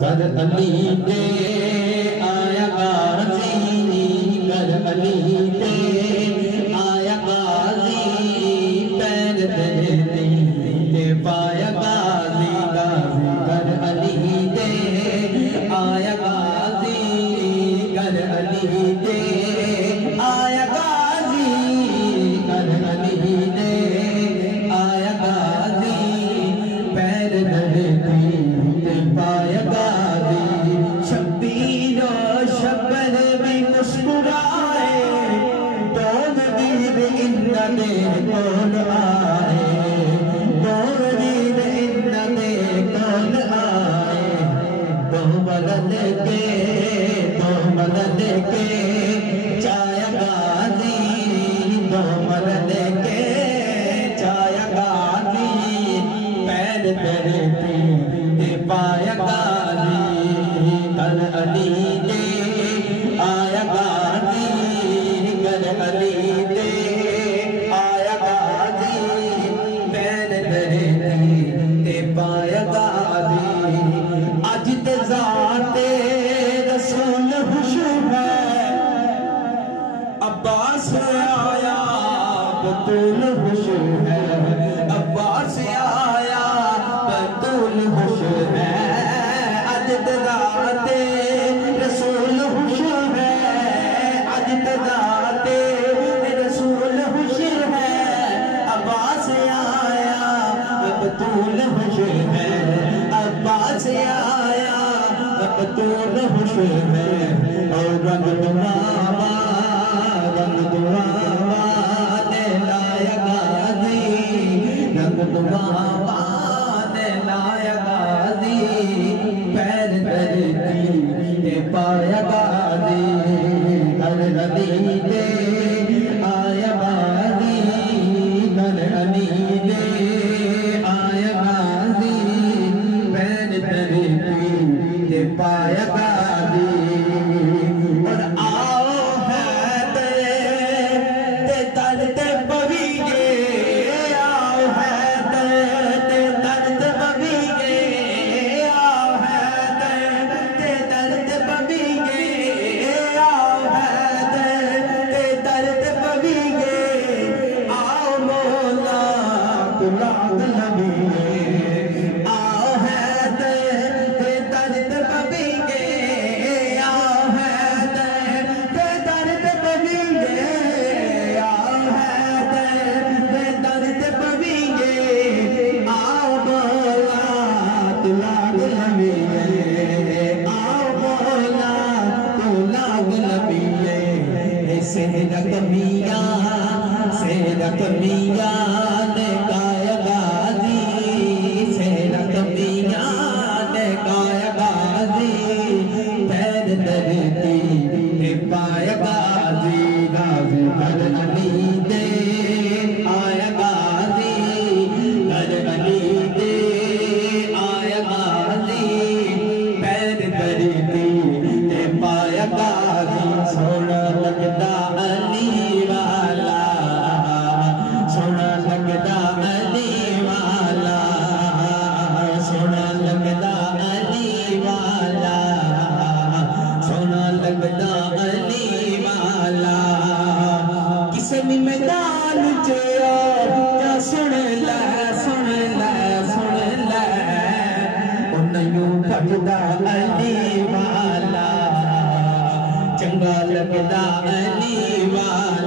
कर अली दे आया गाजी, कर अली दे आया गाजी, पैर दे पाया गाजी, गाजी कर अली दे आया गाजी, कर अली दे आया गाजी, कर अली दे आया गाजी, पैर दे पाया गाजी। शब्बीर शब्बर भी मुस्कुराए, तो नबीर इन्ना दे कौन आए, तो नबीर इन्ना दे कौन आए, तो मदद के, तो मदद के चाया गाजी, तो मदद के चाया गाजी, पैर तेरे पाया गाजी, कर अली दे आया गाजी, कर अली दे आया गाजी, पैर तेरे पाया गाजी। अज ते ज़ाते रसूल खुश है, अब्बास आया बतूल खुश है, अब्बास आया बतूल खुश है। अज तज़ाते रसूल खुश है, अज तज़ाते रसूल खुश है, अब्बास आया बतूल खुश है, अब्बास आया बतूल खुश है। और रंग दुआवा, रंग दुआवा ने लाया गाजी, रंग दुआवा ने लाया गाजी, पैर धरती पाया गाजी, कर अली दे आया गाजी, कर अली दे आया गाजी, पैर धरती पाया गाजी। और आओ है ते दर्द पवीगे, आओ है ते दर्द पवीगे, आओ है ते दर्द पवीगे, आओ है ते दर्द पवीगे, आओ मौला गुलाब नबी, आओ है ते दर्द पवीगे, आओ है ते दर्द पवीगे, आओ है ते दर्द पवीगे, आओ मौला गुलाब नबी, आओ मौला गुलाब नबी। सेहरा कमिया, सेहरा कमिया ने गाया गाजी, सेहरा कमिया ने गाया गाजी, पैर धरती पाया गाजी, गाजी कर अली दे आया गाजी, कर अली दे आया गाजी, पैर धरती पाया गाजी। सोना लगदा अली वाला, सोना लगदा अली वाला, सोना लगदा अली वाला, सोना लगदा अली वाला। किसे भी मैदान च क्या सुन ले, सुन ले, सुन ले, उन्हों भजदा अली वाला, चंगा लगदा अली वाला।